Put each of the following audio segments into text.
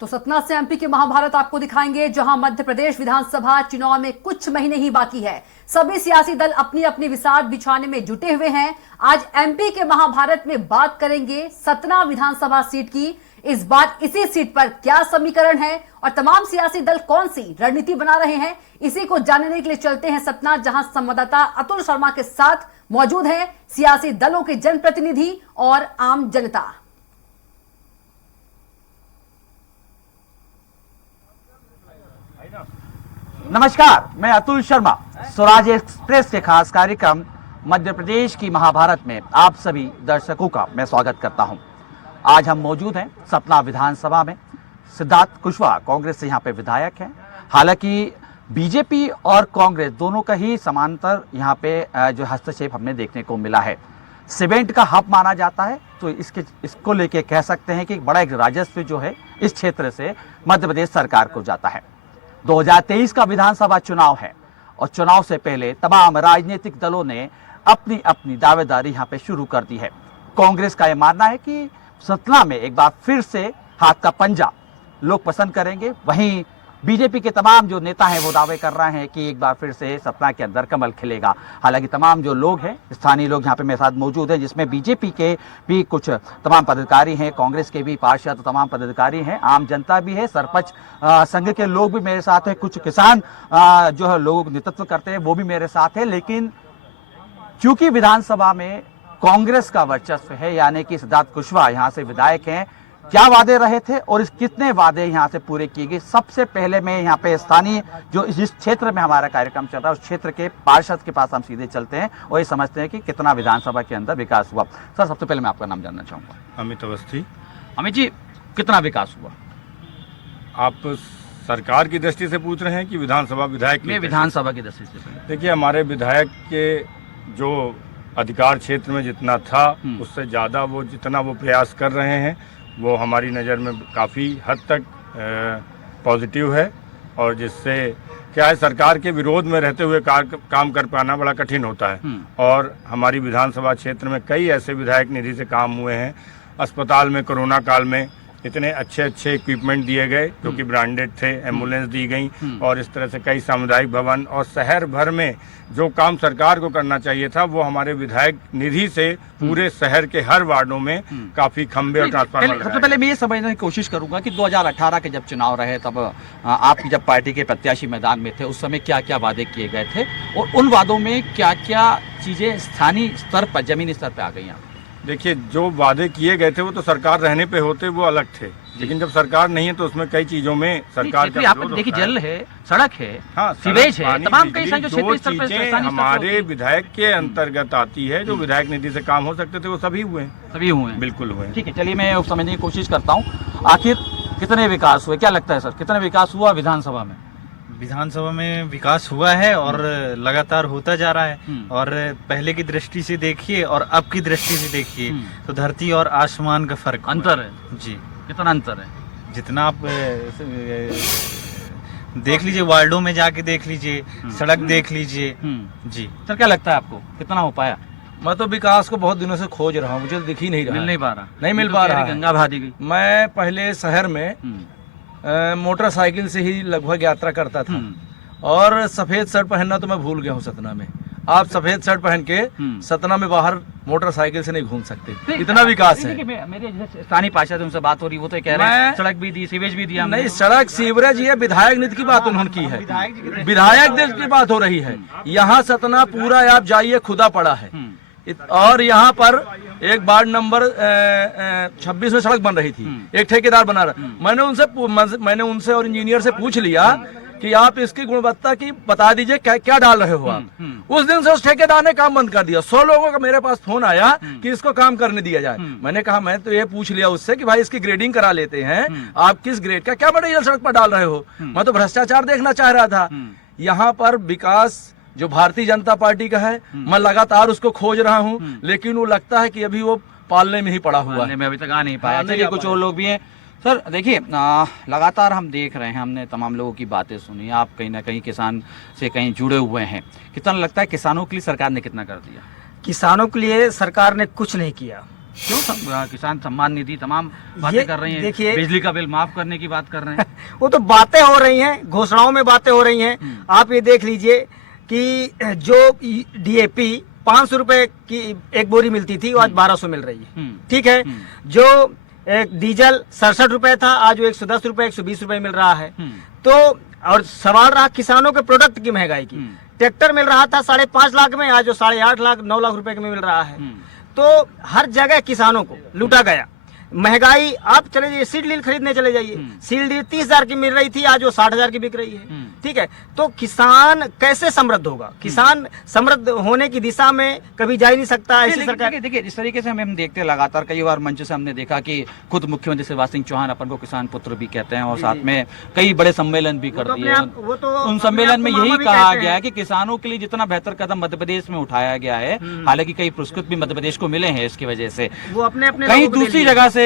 तो सतना से एमपी के महाभारत आपको दिखाएंगे, जहां मध्य प्रदेश विधानसभा चुनाव में कुछ महीने ही बाकी है। सभी सियासी दल अपनी अपनी विसात बिछाने में जुटे हुए हैं। आज एमपी के महाभारत में बात करेंगे सतना विधानसभा सीट की। इस बार इसी सीट पर क्या समीकरण है और तमाम सियासी दल कौन सी रणनीति बना रहे हैं, इसी को जानने के लिए चलते हैं सतना, जहां संवाददाता अतुल शर्मा के साथ मौजूद हैं सियासी दलों के जनप्रतिनिधि और आम जनता। नमस्कार, मैं अतुल शर्मा। स्वराज एक्सप्रेस के खास कार्यक्रम मध्य प्रदेश की महाभारत में आप सभी दर्शकों का मैं स्वागत करता हूं। आज हम मौजूद हैं सतना विधानसभा में। सिद्धार्थ कुशवाहा कांग्रेस से यहां पे विधायक हैं। हालांकि बीजेपी और कांग्रेस दोनों का ही समांतर यहां पे जो हस्तक्षेप हमने देखने को मिला है। सीमेंट का हब माना जाता है, तो इसको लेके कह सकते हैं कि बड़ा एक राजस्व जो है इस क्षेत्र से मध्य प्रदेश सरकार को जाता है। 2023 का विधानसभा चुनाव है और चुनाव से पहले तमाम राजनीतिक दलों ने अपनी अपनी दावेदारी यहां पे शुरू कर दी है। कांग्रेस का यह मानना है कि सतना में एक बार फिर से हाथ का पंजा लोग पसंद करेंगे। वहीं बीजेपी के तमाम जो नेता हैं वो दावे कर रहे हैं कि एक बार फिर से सतना के अंदर कमल खिलेगा। हालांकि तमाम जो लोग हैं, स्थानीय लोग यहाँ पे मेरे साथ मौजूद हैं, जिसमें बीजेपी के भी कुछ तमाम पदाधिकारी हैं, कांग्रेस के भी पार्षद तमाम पदाधिकारी हैं, आम जनता भी है, सरपंच संघ के लोग भी मेरे साथ हैं, कुछ किसान जो है लोग नेतृत्व करते हैं वो भी मेरे साथ है। लेकिन चूंकि विधानसभा में कांग्रेस का वर्चस्व है, यानी कि सिद्धार्थ कुशवाहा यहाँ से विधायक हैं, क्या वादे रहे थे और इस कितने वादे यहाँ से पूरे किए गए। सबसे पहले मैं यहाँ पे स्थानीय जो जिस क्षेत्र में हमारा कार्यक्रम चल रहा है उस क्षेत्र के पार्षद के पास हम सीधे चलते हैं और ये समझते हैं कि कितना विधानसभा के अंदर विकास हुआ। सर, सबसे पहले मैं आपका नाम जानना चाहूँगा। अमित अवस्थी। अमित जी, कितना विकास हुआ? आप सरकार की दृष्टि से पूछ रहे हैं कि विधानसभा विधायक? मैं विधानसभा की दृष्टि से। देखिए, हमारे विधायक के जो अधिकार क्षेत्र में जितना था उससे ज़्यादा वो जितना वो प्रयास कर रहे हैं वो हमारी नज़र में काफ़ी हद तक पॉजिटिव है। और जिससे क्या है, सरकार के विरोध में रहते हुए काम कर पाना बड़ा कठिन होता है। और हमारी विधानसभा क्षेत्र में कई ऐसे विधायक निधि से काम हुए हैं। अस्पताल में कोरोना काल में इतने अच्छे इक्विपमेंट दिए गए जो कि ब्रांडेड थे, एम्बुलेंस दी गई और इस तरह से कई सामुदायिक भवन और शहर भर में जो काम सरकार को करना चाहिए था वो हमारे विधायक निधि से पूरे शहर के हर वार्डों में काफी खंबे और ट्रांसफार्मर। सबसे पहले मैं ये समझने की कोशिश करूंगा कि 2018 के जब चुनाव रहे तब आपकी जब पार्टी के प्रत्याशी मैदान में थे उस समय क्या क्या वादे किए गए थे और उन वादों में क्या क्या चीजें स्थानीय स्तर पर, जमीनी स्तर पर आ गई? देखिए, जो वादे किए गए थे वो तो सरकार रहने पे होते वो अलग थे, लेकिन जब सरकार नहीं है तो उसमें कई चीजों में सरकार का विरोध होता है। देखिए, जल है, सड़क है, हाँ, सीवेज है, तमाम कई जो चीजें हमारे विधायक के अंतर्गत आती है, जो विधायक निधि से काम हो सकते थे वो सभी हुए हैं। बिल्कुल हुए। ठीक है, चलिए मैं समझने की कोशिश करता हूँ आखिर कितने विकास हुए। क्या लगता है सर, कितना विकास हुआ विधानसभा में? विधानसभा में विकास हुआ है और लगातार होता जा रहा है। और पहले की दृष्टि से देखिए और अब की दृष्टि से देखिए तो धरती और आसमान का फर्क अंतर है जी। कितना अंतर है? जितना आप देख लीजिए, वार्डों में जाके देख लीजिए, सड़क देख लीजिए जी। सर, क्या लगता है आपको कितना हो पाया? मैं तो विकास को बहुत दिनों से खोज रहा हूँ, मुझे तो दिख ही नहीं रहा। मिल नहीं पा रहा? नहीं मिल पा रहा। गंगा बहा दी गई। मैं पहले शहर में मोटरसाइकिल से ही लगभग यात्रा करता था और सफेद शर्ट पहनना तो मैं भूल गया हूँ सतना में। आप सफेद शर्ट पहन के सतना में बाहर मोटरसाइकिल से नहीं घूम सकते, इतना विकास है। मेरे स्थानीय पार्षद उनसे बात हो रही, वो तो कह रहे हैं सड़क भी दी, सीवेज भी दिया। नहीं, सड़क सीवरेज ये विधायक निधि की बात उन्होंने की है, विधायक निधि की बात हो रही है। यहाँ सतना पूरा आप जाइए खुदा पड़ा है और यहाँ पर एक वार्ड नंबर 26 में सड़क बन रही थी, एक ठेकेदार बना रहा। मैंने उनसे और इंजीनियर से पूछ लिया कि आप इसकी गुणवत्ता की बता दीजिए, क्या डाल रहे हो आप। उस दिन से उस ठेकेदार ने काम बंद कर दिया। 100 लोगों का मेरे पास फोन आया कि इसको काम करने दिया जाए। मैंने कहा, मैं तो ये पूछ लिया उससे कि भाई इसकी ग्रेडिंग करा लेते हैं, आप किस ग्रेड का क्या मटेरियल सड़क पर डाल रहे हो। मैं तो भ्रष्टाचार देखना चाह रहा था। यहाँ पर विकास जो भारतीय जनता पार्टी का है, मैं लगातार उसको खोज रहा हूँ, लेकिन वो लगता है कि अभी वो पालने में ही पड़ा हुआ है, अभी तक आ नहीं पाया। चलिए, कुछ और लोग भी हैं। सर देखिए, लगातार हम देख रहे हैं, हमने तमाम लोगों की बातें सुनी, आप कहीं ना कहीं किसान से कहीं जुड़े हुए हैं। कितना लगता है किसानों के लिए सरकार ने कितना कर दिया? किसानों के लिए सरकार ने कुछ नहीं किया। क्यों किसान सम्मान निधि तमाम बातें ये कर रही हैं, देखिए- बिजली का बिल माफ करने की बात कर रहे हैं। वो तो बातें हो रही हैं, घोषणाओं में बातें हो रही हैं। आप ये देख लीजिए कि जो डीएपी 500 रुपए की एक बोरी मिलती थी, वो आज 1200 मिल रही है। ठीक है। जो एक डीजल 67 रुपए था, आज वो 110 रुपए 120 रुपए मिल रहा है। तो और सवाल रहा किसानों के प्रोडक्ट की महंगाई की। ट्रैक्टर मिल रहा था 5.5 लाख में, आज वो 8.5 लाख 9 लाख रुपए में मिल रहा है। तो हर जगह किसानों को लूटा गया। महंगाई, आप चले जाइए सीड लील खरीदने चले जाइए, सीड लील 30,000 की मिल रही थी, आज वो 60,000 की बिक रही है। ठीक है। तो किसान कैसे समृद्ध होगा? किसान समृद्ध होने की दिशा में कभी जा ही नहीं सकता। ऐसी सरकार देखिए जिस तरीके से हम देखते हैं लगातार कई बार मंच से हमने देखा कि खुद मुख्यमंत्री शिवराज सिंह चौहान अपन को किसान पुत्र भी कहते हैं और साथ में कई बड़े सम्मेलन भी कर दिए। उन सम्मेलन में यही कहा गया है कि किसानों के लिए जितना बेहतर कदम मध्य प्रदेश में उठाया गया है, हालांकि कई पुरस्कृत भी मध्य प्रदेश को मिले हैं इसकी वजह से, वो अपने कहीं दूसरी जगह से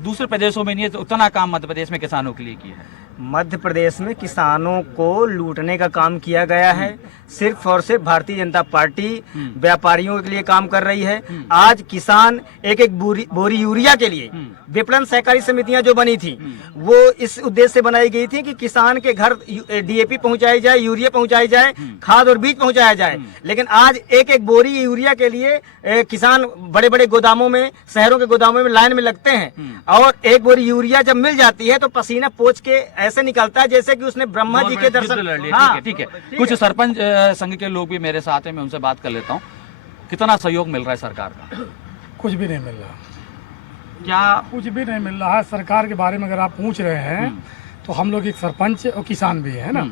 दूसरे प्रदेशों में नहीं है, तो उतना काम मध्य प्रदेश में किसानों के लिए किया है। मध्य प्रदेश में किसानों को लूटने का काम किया गया है। सिर्फ और सिर्फ भारतीय जनता पार्टी व्यापारियों के लिए काम कर रही है। आज किसान एक एक बोरी यूरिया के लिए विपणन सहकारी समितियां जो बनी थी, वो इस उद्देश्य से बनाई गई थी कि किसान के घर डीएपी पहुंचाई जाए, यूरिया पहुंचाई जाए, खाद और बीज पहुंचाया जाए। लेकिन आज एक एक बोरी यूरिया के लिए किसान बड़े बड़े गोदामों में, शहरों के गोदामों में लाइन में लगते हैं, और एक बोरी यूरिया जब मिल जाती है तो पसीना पोंछ के ऐसे निकलता है जैसे कि उसने ब्रह्मा जी के दर्शन। हाँ, ठीक है। कुछ सरपंच संघ के लोग भी मेरे साथ हैं, मैं उनसे बात कर लेता हूँ। कितना सहयोग मिल रहा है सरकार का? कुछ भी नहीं मिल रहा, क्या कुछ भी नहीं मिल रहा है। सरकार के बारे में अगर आप पूछ रहे हैं तो हम लोग एक सरपंच और किसान भी है ना।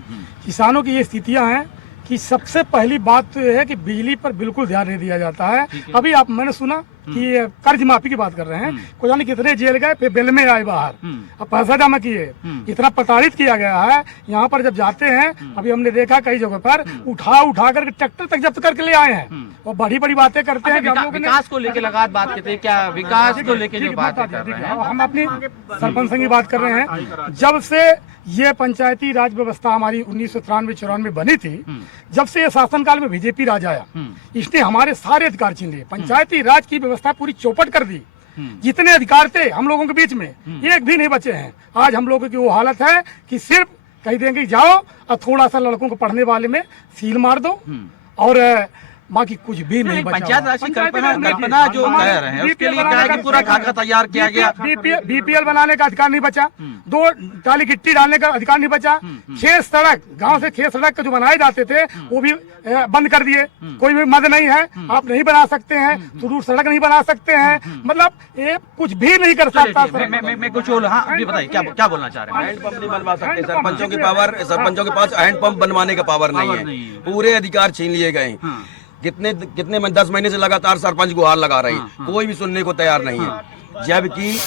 किसानों की ये स्थितियां हैं कि सबसे पहली बात तो ये है कि बिजली पर बिल्कुल ध्यान नहीं दिया जाता है। अभी आप मैंने सुना कि ये कर्ज माफी की बात कर रहे हैं, को जाने कितने जेल गए, फिर बेल में आए बाहर, अब पैसा जमा किए, इतना प्रताड़ित किया गया है। यहाँ पर जब जाते हैं, अभी हमने देखा कई जगह पर उठा कर ट्रैक्टर तक जब्त करके ले आए हैं और बड़ी बड़ी बातें करते हैं कि हम लोग ने विकास को लेकर लगातार बात करते हैं, क्या विकास को लेकर जो बात कर रहे हैं? हम अपनी सरपंच संघ की बात कर रहे हैं। जब से ये पंचायती राज व्यवस्था हमारी 1993-94 बनी थी, जब से ये शासनकाल में बीजेपी राज आया, इसने हमारे सारे अधिकार छीन लिए। पंचायती राज की व्यवस्था पूरी चौपट कर दी। जितने अधिकार थे हम लोगों के बीच में, एक भी नहीं बचे हैं। आज हम लोगों की वो हालत है कि सिर्फ कह देंगे जाओ और थोड़ा सा लड़कों को पढ़ने वाले में सील मार दो, और बाकी कुछ भी नहीं बचा। पंचायत राज की कल्पना जो कह रहे हैं उसके लिए क्या है कि पूरा खाका तैयार किया गया। बीपीएल बनाने का अधिकार नहीं बचा, 2 टाली गिट्टी डालने का अधिकार नहीं बचा, खेत सड़क, गांव से खेत सड़क जो बनाए जाते थे वो भी बंद कर दिए। कोई भी मद नहीं है, आप नहीं बना सकते हैं, सुदूर सड़क नहीं बना सकते हैं, मतलब ये कुछ भी नहीं कर सकता। मैं कुछ और, हाँ अभी बताइए क्या बोलना चाह रहे हैं? हैंड पंप नहीं बनवा सकते। सरपंचों के पास हैंड पंप बनवाने का पावर नहीं है, पूरे अधिकार छीन लिए गए। कितने 10 महीने से लगातार सरपंच गुहार लगा रहे हैं, कोई भी सुनने को तैयार नहीं है, जबकि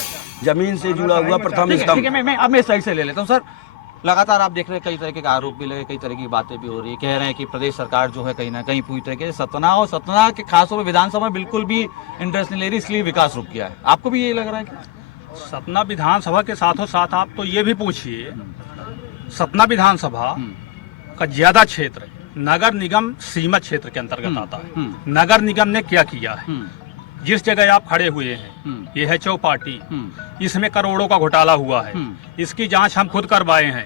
जमीन से जुड़ा हुआ प्रथम स्तंभ। मैं अब मैं साइड से ले लेता हूँ। सर, लगातार आप देख रहे हैं कई तरह के आरोप भी लगे, कई तरह की बातें भी हो रही है। कह रहे हैं कि प्रदेश सरकार जो है कहीं ना कहीं पूरी तरीके से सतना के खासतौर पर विधानसभा में बिल्कुल भी इंटरेस्ट नहीं ले रही, इसलिए विकास रुक गया है। आपको भी यही लग रहा है कि सतना विधानसभा के साथों साथ आप तो ये भी पूछिए, सतना विधानसभा का ज्यादा क्षेत्र नगर निगम सीमा क्षेत्र के अंतर्गत आता है। नगर निगम ने क्या किया है? जिस जगह आप खड़े हुए हैं, ये है चौपाटी, इसमें करोड़ों का घोटाला हुआ है। इसकी जांच हम खुद करवाए हैं।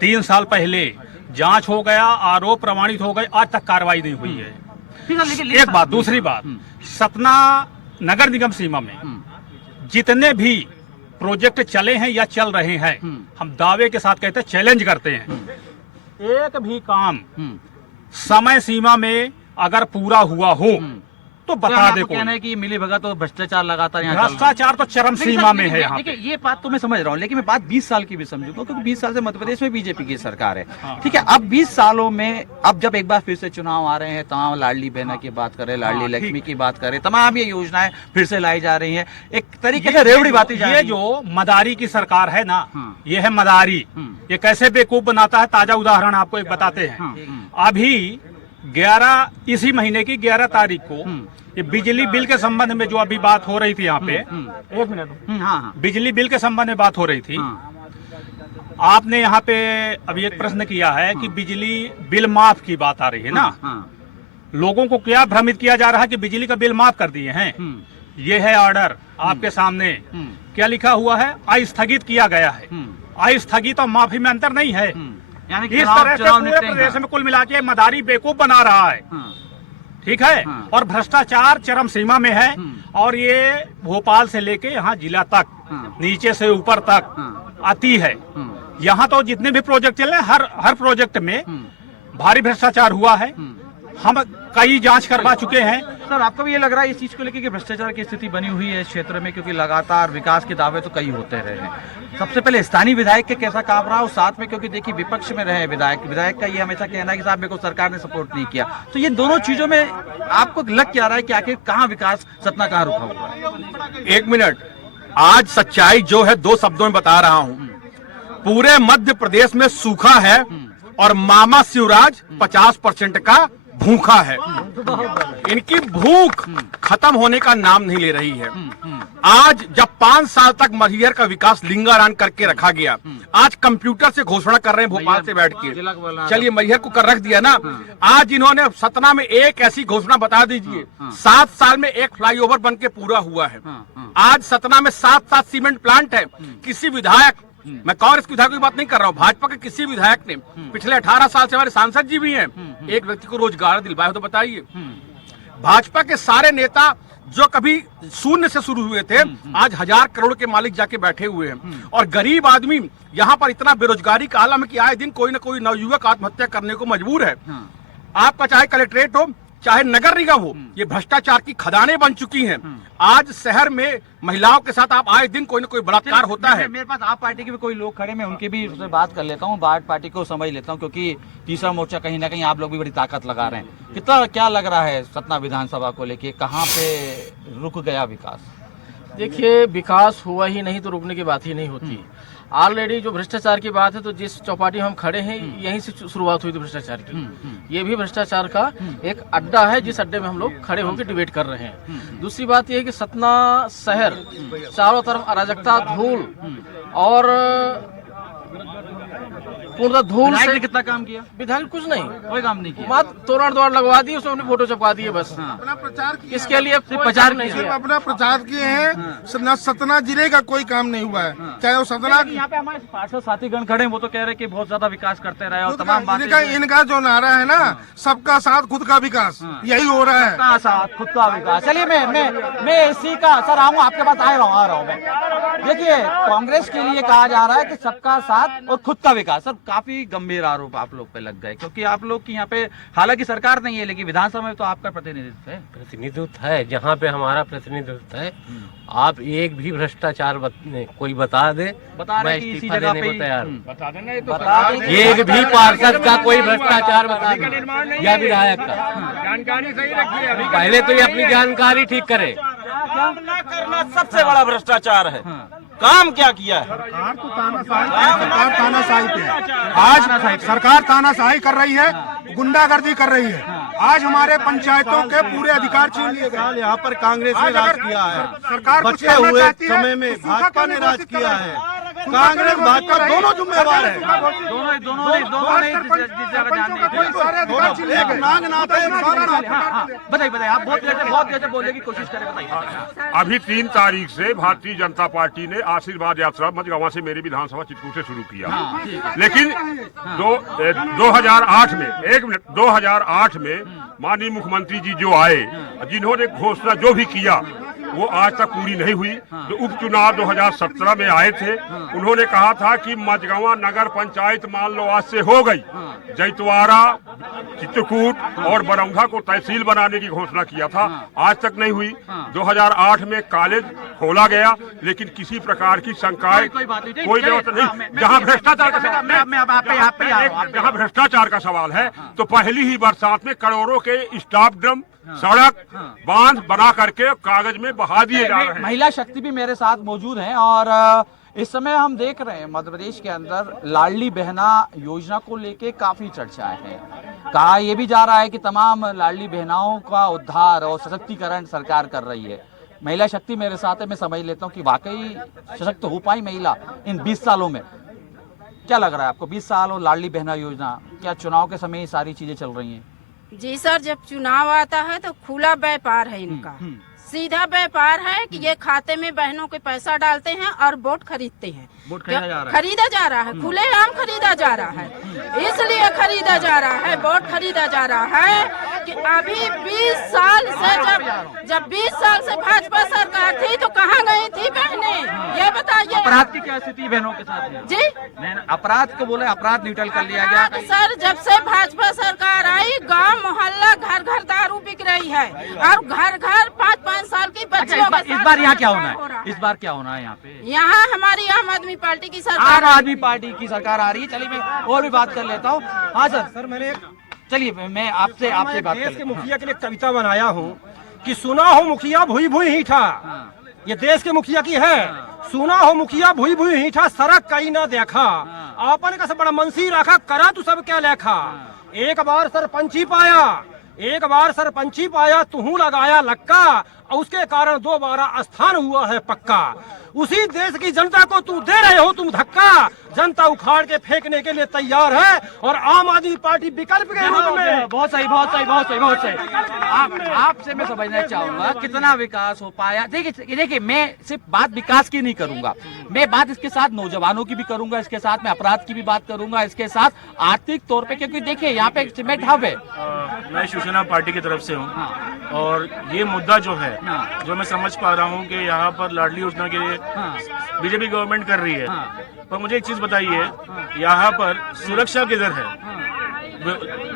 3 साल पहले जांच हो गया, आरोप प्रमाणित हो गए, आज तक कार्रवाई नहीं हुई है। एक बात। दूसरी बात, सतना नगर निगम सीमा में जितने भी प्रोजेक्ट चले हैं या चल रहे हैं, हम दावे के साथ कहते हैं, चैलेंज करते हैं, एक भी काम समय सीमा में अगर पूरा हुआ हो तो बता दे। कहना है कि मिली भगत और भ्रष्टाचार लगातार यहाँ भ्रष्टाचार तो चरम सीमा में है यहाँ पे। देखिए ये बात तो मैं समझ रहा हूँ, लेकिन मैं बात 20 साल की भी समझूंगा, क्योंकि 20 साल से मध्य प्रदेश में बीजेपी की सरकार है। ठीक है, अब 20 सालों में अब जब एक बार फिर से चुनाव आ रहे हैं, तमाम लाडली बहना की बात करें, लाडली लक्ष्मी की बात करें, तमाम ये योजनाएं फिर से लाई जा रही है, एक तरीके से रेवड़ी बाती जा रही है। ये जो मदारी की सरकार है ना, ये है मदारी। ये कैसे बेवकूफ बनाता है, ताजा उदाहरण आपको एक बताते हैं। अभी 11 इसी महीने की 11 तारीख को ये बिजली बिल के संबंध में जो अभी बात हो रही थी यहाँ पे, 1 मिनट, बिजली बिल के संबंध में बात हो रही थी। आपने यहाँ पे अभी एक प्रश्न किया है कि बिजली बिल माफ की बात आ रही है ना। लोगों को क्या भ्रमित किया जा रहा है कि बिजली का बिल माफ कर दिए हैं। ये है ऑर्डर आपके सामने। क्या लिखा हुआ है? अस्थगित किया गया है। अस्थगित और माफी में अंतर नहीं है। यानी इस तरह से पूरे प्रदेश में कुल मिला के मदारी बेवकूफ बना रहा है। ठीक है। और भ्रष्टाचार चरम सीमा में है। और ये भोपाल से लेके यहाँ जिला तक, नीचे से ऊपर तक आती है। यहाँ तो जितने भी प्रोजेक्ट चल रहे हैं, हर प्रोजेक्ट में भारी भ्रष्टाचार हुआ है। हम कई जांच करवा चुके हैं। सर, आपको भी ये लग रहा है इस चीज को लेकर कि भ्रष्टाचार की स्थिति बनी हुई है इस क्षेत्र में, क्योंकि लगातार विकास के दावे तो कई होते रहे हैं। सबसे पहले स्थानीय विधायक के कैसा काम रहा, और साथ में क्योंकि देखिए विपक्ष में रहे विधायक का ये हमेशा कहना है कि साहब मेरे को सरकार ने सपोर्ट नहीं किया। तो ये दोनों चीजों में आपको लग क्या रहा है कि आखिर कहाँ विकास, सतना कहाँ रुका हुआ है? 1 मिनट, आज सच्चाई जो है 2 शब्दों में बता रहा हूं। पूरे मध्य प्रदेश में सूखा है और मामा शिवराज 50% का भूखा है। इनकी भूख खत्म होने का नाम नहीं ले रही है। आज जब 5 साल तक मैहर का विकास लिंगारान करके रखा गया, आज कंप्यूटर से घोषणा कर रहे हैं भोपाल से बैठ के। चलिए मैहर को कर रख दिया ना। आज इन्होंने सतना में एक ऐसी घोषणा बता दीजिए, 7 साल में एक फ्लाईओवर बन के पूरा हुआ है। आज सतना में 7 सीमेंट प्लांट है। किसी विधायक, मैं कांग्रेस के विधायक की बात नहीं कर रहा हूँ, भाजपा के किसी विधायक ने, पिछले 18 साल से हमारे सांसद जी भी हैं, एक व्यक्ति को रोजगार दिलवाया हो तो बताइए। भाजपा के सारे नेता जो कभी शून्य से शुरू हुए थे, आज 1000 करोड़ के मालिक जाके बैठे हुए हैं। और गरीब आदमी यहाँ पर इतना बेरोजगारी का आलम है कि आए दिन कोई न कोई नवयुवक आत्महत्या करने को मजबूर है। आपका चाहे कलेक्ट्रेट हो, चाहे नगर निगम हो, ये भ्रष्टाचार की खदानें बन चुकी हैं। आज शहर में महिलाओं के साथ आप आए दिन कोई न कोई बलात्कार होता है। मेरे पास आप पार्टी के भी कोई लोग खड़े, मैं उनके भी उससे बात कर लेता हूँ, बाढ़ पार्टी को समझ लेता हूँ, क्योंकि तीसरा मोर्चा कहीं ना कहीं आप लोग भी बड़ी ताकत लगा रहे हैं। कितना क्या लग रहा है सतना विधानसभा को लेके, कहाँ पे रुक गया विकास? देखिए, विकास हुआ ही नहीं तो रुकने की बात ही नहीं होती। ऑलरेडी जो भ्रष्टाचार की बात है, तो जिस चौपाटी में हम खड़े हैं यहीं से शुरुआत हुई थी भ्रष्टाचार की। ये भी भ्रष्टाचार का एक अड्डा है, जिस अड्डे में हम लोग खड़े होकर डिबेट कर रहे हैं। दूसरी बात यह है कि सतना शहर चारों तरफ अराजकता, धूल और पूर्ण धूल से। कितना काम किया? विधायक कुछ नहीं, कोई काम नहीं किया। मात्र तोरण द्वार लगवा दिए, उसमें अपनी फोटो छपवा दिए बस। अपना प्रचार इसके लिए प्रचार नहीं सिर्फ अपना प्रचार किए हैं। सतना जिले का कोई काम नहीं हुआ है। चाहे वो सतना, यहाँ पे हमारे पार्षद साथीगण खड़े हैं, वो तो कह रहे हैं कि बहुत ज्यादा विकास करते रहे और तमाम इनका जो नारा है ना, सबका साथ खुद का विकास, यही हो रहा है। सबका साथ खुद का विकास। चलिए मैं इसी का सर आऊँ आपके पास आ रहा हूँ मैं। देखिए, कांग्रेस के लिए कहा जा रहा है कि सबका साथ और खुद का विकास। सर, काफी गंभीर आरोप आप लोग पे लग गए, क्योंकि आप लोग की यहाँ पे हालांकि सरकार नहीं है, लेकिन विधानसभा में तो आपका प्रतिनिधित्व है। प्रतिनिधित्व है, जहाँ पे हमारा प्रतिनिधित्व है। आप एक भी भ्रष्टाचार कोई बता दे, मैं इस्तीफा देने को तैयार हूँ। बता देना, ये तो सरकार की एक भी पार्षद का कोई भ्रष्टाचार बता दे या विधायक का। जानकारी सही रखिए। अभी पहले तो ये अपनी जानकारी ठीक करे। करना सबसे बड़ा भ्रष्टाचार है। काम क्या किया है? सरकार तानाशाही पे है। आज सरकार तानाशाही कर रही है, गुंडागर्दी कर रही है। आज हमारे पंचायतों के पूरे अधिकार छीन लिए गए। यहाँ पर कांग्रेस ने राज किया है। सरकार कुछ बचे करना हुए चाहती है, समय में तो सूखा भाजपा करने ने की राज कोशिश किया कर रही है। कांग्रेस भाजपा दोनों जिम्मेवार है। एक नाग नाता है, बताइए आप बहुत जैसे बोलने की कोशिश करें, बताइए। अभी 3 तारीख से भारतीय जनता पार्टी ने आशीर्वाद यात्रा मझगांव से मेरी विधानसभा चित्रकूट से शुरू किया। लेकिन 2008 में माननीय मुख्यमंत्री जी जो आए, जिन्होंने घोषणा जो भी किया वो आज तक पूरी नहीं हुई। जो उपचुनाव 2017 में आए थे, उन्होंने कहा था कि मझगांव नगर पंचायत मान लो आज से हो गई। जैतवाड़ा, चित्रकूट और बरौंधा को तहसील बनाने की घोषणा किया था, आज तक नहीं हुई। 2008 में कॉलेज खोला गया, लेकिन किसी प्रकार की शंकाएं कोई जरूरत नहीं। जहां भ्रष्टाचार का सवाल है, तो पहली ही बरसात में करोड़ों के स्टाफ ड्रम, सड़क, बांध बना करके कागज में बहा दिए जा रहे हैं। महिला शक्ति भी मेरे साथ मौजूद हैं और इस समय हम देख रहे हैं मध्य प्रदेश के अंदर लाडली बहना योजना को लेके काफी चर्चाएं हैं। कहा यह भी जा रहा है कि तमाम लाडली बहनाओं का उद्धार और सशक्तिकरण सरकार कर रही है। महिला शक्ति मेरे साथ है, मैं समझ लेता हूँ कि वाकई सशक्त हो पाई महिला इन 20 सालों में। क्या लग रहा है आपको, 20 साल और लाडली बहना योजना, क्या चुनाव के समय ये सारी चीजें चल रही हैं? जी सर, जब चुनाव आता है तो खुला व्यापार है इनका। सीधा व्यापार है कि ये खाते में बहनों के पैसा डालते हैं और वोट खरीदते हैं। वोट खरीदा जा रहा है, खरीदा जा रहा है, खुलेआम खरीदा जा रहा है, इसलिए खरीदा जा रहा है, वोट खरीदा जा रहा है कि अभी 20 साल से जब 20 साल से भाजपा सरकार थी तो कहाँ गई थी बहनें, ये बताइए। अपराध की क्या स्थिति बहनों के साथ है? जी अपराध को बोले, अपराध न्यूट्रल कर लिया गया। सर जब से भाजपा सरकार आई, गांव मोहल्ला घर घर दारू बिक रही है और घर घर 5-5 साल की बच्चियों के साथ इस बार यहाँ क्या होना है? इस बार क्या होना है यहाँ पे? यहाँ हमारी आम आदमी पार्टी की सरकार, आम आदमी पार्टी की सरकार आ रही है। चलिए मैं और भी बात कर लेता हूँ। हाँ सर, मैंने चलिए मैं आपसे बात देश के मुखिया के लिए कविता बनाया हूँ कि सुना हो मुखिया भुई भुई ही था। ये देश के मुखिया की है। सुना हो मुखिया भुई भुई ही था, सड़क कहीं ना देखा, आपन का सब बड़ा मनसी रखा, करा तू सब क्या लेखा। एक बार सरपंची पाया, एक बार सरपंची पाया, तू लगाया लक्का, और उसके कारण 2 बार स्थान हुआ है पक्का। उसी देश की जनता को तू दे रहे हो तुम धक्का, जनता उखाड़ के फेंकने के लिए तैयार है और आम आदमी पार्टी विकल्प के रूप में। बहुत सही, बहुत सही, बहुत सही, बहुत सही। आपसे मैं समझना चाहूंगा कितना विकास हो पाया। देखिए मैं सिर्फ बात विकास की नहीं करूंगा, मैं बात इसके साथ नौजवानों की भी करूंगा, इसके साथ मैं अपराध की भी बात करूंगा, इसके साथ आर्थिक तौर पे, क्योंकि देखिए यहाँ पे सीमेंट हब है। मैं शिवसेना पार्टी की तरफ से हूँ और ये मुद्दा जो है, जो मैं समझ पा रहा हूँ कि यहाँ पर लाडली योजना के लिए बीजेपी गवर्नमेंट कर रही है, पर मुझे एक चीज बताइए, यहाँ पर सुरक्षा किधर है?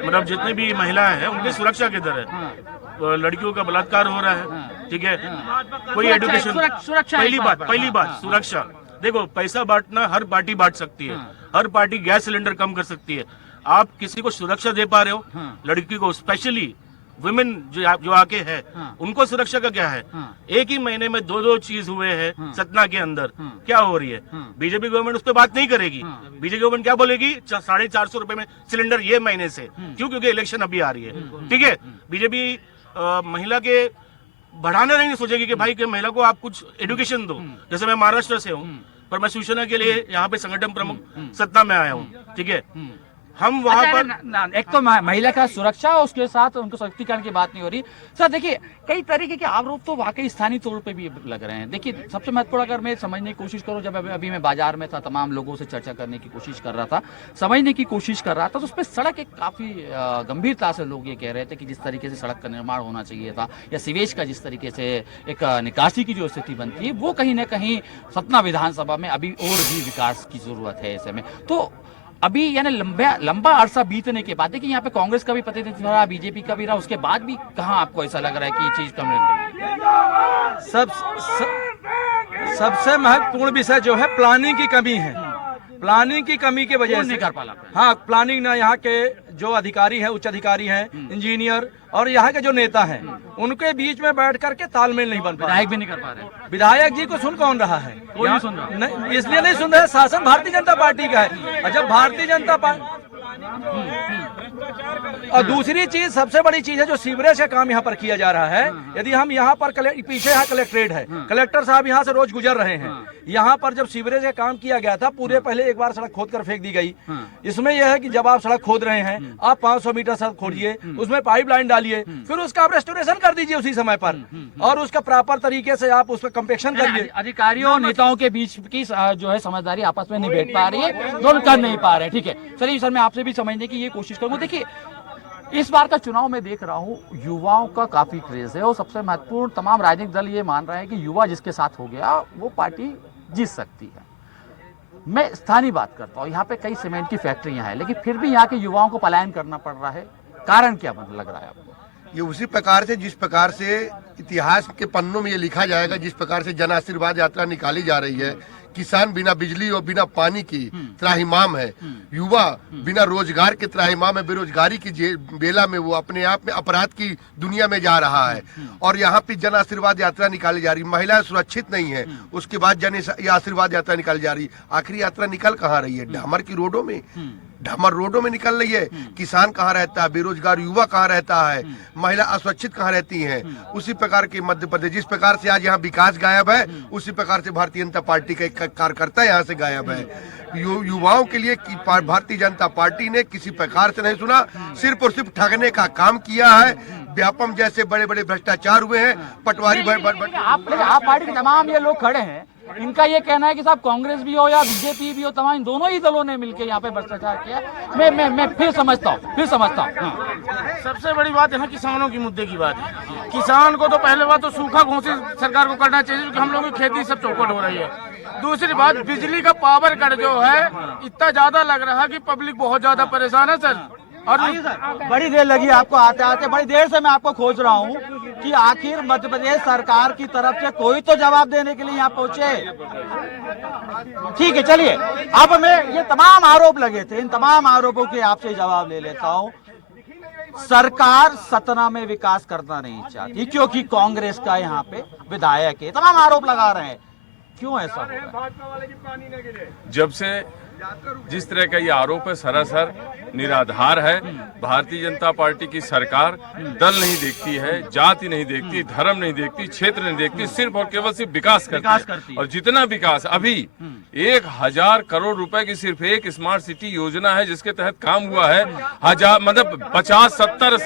मतलब जितनी भी महिलाएं हैं उनकी सुरक्षा किधर है? लड़कियों का बलात्कार हो रहा है, ठीक है, कोई एजुकेशन, पहली बात सुरक्षा। देखो पैसा बांटना हर पार्टी बांट सकती है, हर पार्टी गैस सिलेंडर कम कर सकती है। आप किसी को सुरक्षा दे पा रहे हो? लड़की को, स्पेशली वुमेन जो आके है, उनको सुरक्षा का क्या है? एक ही महीने में 2 चीज हुए हैं सतना के अंदर, क्या हो रही है? बीजेपी गवर्नमेंट उस पर बात नहीं करेगी। बीजेपी गवर्नमेंट क्या बोलेगी? 450 रुपए में सिलेंडर ये महीने से। क्यों? क्योंकि इलेक्शन अभी आ रही है, ठीक है। बीजेपी महिला के बढ़ाने नहीं सोचेगी कि भाई कि महिला को आप कुछ एजुकेशन दो। जैसे मैं महाराष्ट्र से हूँ, पर मैं शिवसेना के लिए यहाँ पे संगठन प्रमुख सतना में आया हूँ, ठीक है। हम वहाँ पर एक तो महिला का सुरक्षा, उसके साथ उनको सशक्तिकरण की बात नहीं हो रही। सर देखिए कई तरीके के आरोप तो वाकई स्थानीय तौर पे भी लग रहे हैं। देखिए सबसे महत्वपूर्ण अगर मैं समझने की कोशिश करूं, जब अभी मैं बाजार में था, तमाम लोगों से चर्चा करने की कोशिश कर रहा था, समझने की कोशिश कर रहा था, तो उस पर सड़क एक काफी गंभीरता से लोग ये कह रहे थे कि जिस तरीके से सड़क का निर्माण होना चाहिए था, या सीवेज का जिस तरीके से एक निकासी की जो स्थिति बनती है, वो कहीं ना कहीं सतना विधानसभा में अभी और भी विकास की जरूरत है ऐसे में। तो अभी यानी लंबा अरसा बीतने के बाद, देखिए यहाँ पे कांग्रेस का भी प्रतिनिधित्व रहा, बीजेपी का भी रहा, उसके बाद भी कहाँ आपको ऐसा लग रहा है कि ये चीज कम रही? सबसे महत्वपूर्ण विषय जो है प्लानिंग की कमी है। प्लानिंग की कमी के वजह से नहीं कर पाला। हाँ, प्लानिंग ना, यहाँ के जो अधिकारी हैं, उच्च अधिकारी हैं, इंजीनियर और यहाँ के जो नेता हैं, उनके बीच में बैठ करके तालमेल नहीं बन पा रहा। विधायक भी नहीं कर पा रहे। विधायक जी को सुन कौन रहा है? कोई नहीं सुन रहा। इसलिए नहीं सुन रहे, शासन भारतीय जनता पार्टी का है। और जब भारतीय जनता पार्टी, और दूसरी चीज, सबसे बड़ी चीज है जो सीवरेज का काम यहाँ पर किया जा रहा है। यदि हम यहाँ पर पीछे यहाँ कलेक्ट्रेट है, कलेक्टर साहब यहाँ से रोज गुजर रहे हैं। यहाँ पर जब सीवरेज का काम किया गया था, पूरे पहले एक बार सड़क खोद कर फेंक दी गई। इसमें यह है कि जब आप सड़क खोद रहे हैं, आप 500 मीटर सड़क खोदिए, उसमें पाइपलाइन डालिए, फिर उसका आप रेस्टोरेशन कर दीजिए उसी समय पर, और उसका प्रॉपर तरीके से आप उसका कंपेक्शन करिए। अधिकारियों और नेताओं के बीच की जो है समझदारी आपस में नहीं बैठ पा रही है, दोनों कर नहीं पा रहे। ठीक है, चलिए सर मैं आपसे भी समझने की ये कोशिश करूंगा। देखिए इस बार का चुनाव में देख रहा हूँ युवाओं का काफी क्रेज है, और सबसे महत्वपूर्ण तमाम राजनीतिक दल ये मान रहे हैं कि युवा जिसके साथ हो गया वो पार्टी जीत सकती है। मैं स्थानीय बात करता हूँ, यहाँ पे कई सीमेंट की फैक्ट्रियां हैं, लेकिन फिर भी यहाँ के युवाओं को पलायन करना पड़ रहा है। कारण क्या लग रहा है आपको? ये उसी प्रकार से, जिस प्रकार से इतिहास के पन्नों में ये लिखा जाएगा, जिस प्रकार से जन आशीर्वाद यात्रा निकाली जा रही है। किसान बिना बिजली और बिना पानी की त्राहिमाम है, युवा बिना रोजगार के त्राहिमाम है, बेरोजगारी की बेला में वो अपने आप में अपराध की दुनिया में जा रहा है। और यहाँ पे जन आशीर्वाद यात्रा निकाली जा रही, महिलाएं सुरक्षित नहीं है, उसके बाद जन आशीर्वाद यात्रा निकाली जा रही। आखिरी यात्रा निकल कहाँ रही है? डामर की रोडों में, डामर रोडों में निकल रही है, किसान कहाँ रहता है, बेरोजगार युवा कहाँ रहता है, महिला असुरक्षित कहाँ रहती हैं। उसी प्रकार के मध्य प्रदेश, जिस प्रकार से आज यहाँ विकास गायब है, उसी प्रकार से भारतीय जनता पार्टी का एक कार्यकर्ता यहाँ से गायब है। युवाओं के लिए भारतीय जनता पार्टी ने किसी प्रकार से नहीं सुना, सिर्फ और सिर्फ ठगने का काम किया है। व्यापम जैसे बड़े बड़े भ्रष्टाचार हुए हैं, पटवारी आप पार्टी के तमाम ये लोग खड़े हैं, इनका ये कहना है कि साहब कांग्रेस भी हो या बीजेपी भी हो, तमाम इन दोनों ही दलों ने मिलकर यहाँ पे भ्रष्टाचार किया। मैं फिर समझता हूँ सबसे बड़ी बात यहाँ किसानों की मुद्दे की बात है। किसान को तो पहले बात तो सूखा घोषित सरकार को करना चाहिए, क्योंकि हम लोगों की खेती सब चौपट हो रही है। दूसरी बात, बिजली का पावर कट जो है इतना ज्यादा लग रहा है कि पब्लिक बहुत ज्यादा परेशान है सर। और बड़ी देर लगी आपको आते आते, बड़ी देर से मैं आपको खोज रहा हूँ कि आखिर मध्य प्रदेश सरकार की तरफ से कोई तो जवाब देने के लिए यहाँ पहुंचे। ठीक है, चलिए अब मैं ये तमाम आरोप लगे थे, इन तमाम आरोपों के आपसे जवाब ले लेता हूँ। सरकार सतना में विकास करना नहीं चाहती क्योंकि कांग्रेस का यहाँ पे विधायक है, तमाम आरोप लगा रहे हैं। क्यों ऐसा हो रहा है? जब से जिस तरह का ये आरोप है सरासर निराधार है। भारतीय जनता पार्टी की सरकार दल नहीं देखती है, जाति नहीं देखती, धर्म नहीं देखती, क्षेत्र नहीं देखती, सिर्फ और केवल सिर्फ विकास करती है। और जितना विकास अभी 1000 करोड़ रुपए की सिर्फ एक स्मार्ट सिटी योजना है जिसके तहत काम हुआ है। मतलब 50-70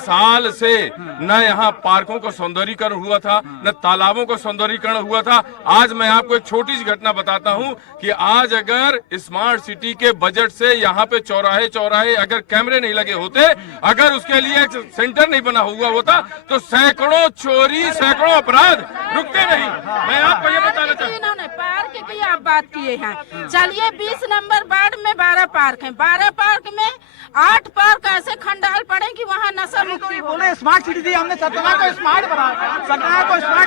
साल से न यहाँ पार्कों का सौंदर्यीकरण हुआ था, न तालाबों का सौंदर्यीकरण हुआ था। आज मैं आपको एक छोटी सी घटना बताता हूँ कि आज अगर स्मार्ट सिटी के बजट से यहाँ पे चौराहे अगर कैमरे नहीं लगे होते, अगर उसके लिए एक सेंटर नहीं बना हुआ होता, तो सैकड़ों चोरी, सैकड़ों अपराध रुकते नहीं। मैं आपको ये बताना चाहता हूँ। इन्होंने पार्क की आप बात किए हैं, चलिए 20 नंबर वार्ड में 12 पार्क हैं, 12 पार्क में 8 पार्क ऐसे खंडाल पड़े कि वहाँ नशा मुक्ति बोले स्मार्ट सिटी दी हमने, सतना को स्मार्ट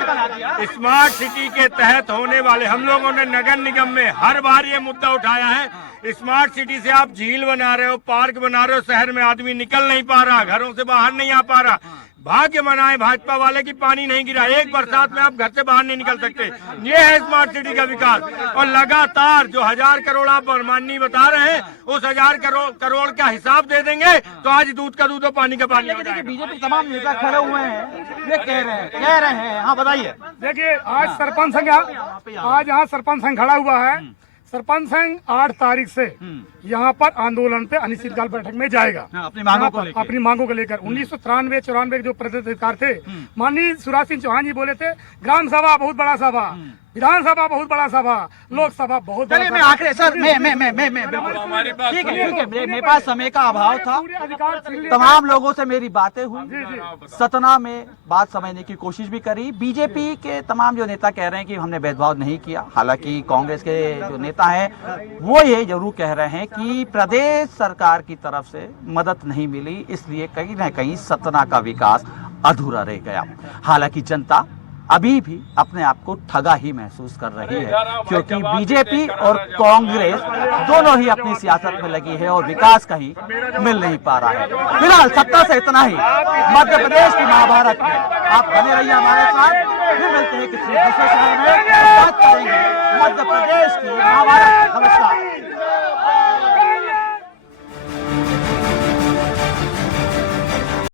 बना दिया। स्मार्ट सिटी के तहत होने वाले, हम लोगों ने नगर निगम में हर बार ये मुद्दा उठाया है। स्मार्ट सिटी से आप झील बना रहे हो, पार्क बना रहे हो, शहर में आदमी निकल नहीं पा रहा, घरों से बाहर नहीं आ पा रहा। भाग्य मनाए भाजपा वाले की पानी नहीं गिरा, एक बरसात में आप घर से बाहर नहीं निकल सकते। ये है स्मार्ट सिटी का विकास। और लगातार जो 1000 करोड़ आप माननीय बता रहे हैं, उस 1000 करोड़ का हिसाब दे देंगे तो आज दूध का दूध और पानी का पानी। देखिए बीजेपी तमाम नेता खड़े हुए हैं, ये कह रहे हैं। हाँ बताइए। देखिए आज सरपंच संघ, आज यहाँ सरपंच संघ खड़ा हुआ है। सरपंच संघ 8 तारीख से यहाँ पर आंदोलन पे अनिश्चितकाल बैठक में जाएगा, अपनी मांगों को लेकर। 1993-94 के जो प्रदेशाधिकार थे, माननीय शिवराज सिंह चौहान जी बोले थे, ग्राम सभा बहुत बड़ा सभा, विधानसभा बहुत बड़ा सभा, लोकसभा बहुत बड़ा। मैं आखिरी सर मैं ठीक है, मेरे पास समय का अभाव था, तमाम लोगों से मेरी बातें हुई, सतना में बात समझने की कोशिश भी करी। बीजेपी के तमाम जो नेता कह रहे हैं कि हमने भेदभाव नहीं किया, हालांकि कांग्रेस के जो नेता हैं वो ये जरूर कह रहे हैं कि प्रदेश सरकार की तरफ से मदद नहीं मिली, इसलिए कहीं ना कहीं सतना का विकास अधूरा रह गया। हालांकि जनता अभी भी अपने आप को ठगा ही महसूस कर रही है, क्योंकि बीजेपी और कांग्रेस दोनों ही अपनी सियासत में लगी है और विकास कहीं मिल नहीं पा रहा है। फिलहाल सत्ता से इतना ही मध्य प्रदेश की महाभारत में। आप बने रहिए हमारे साथ, फिर मिलते हैं किसी दूसरे शहर में, बात करेंगे मध्य प्रदेश की महाभारत। नमस्कार।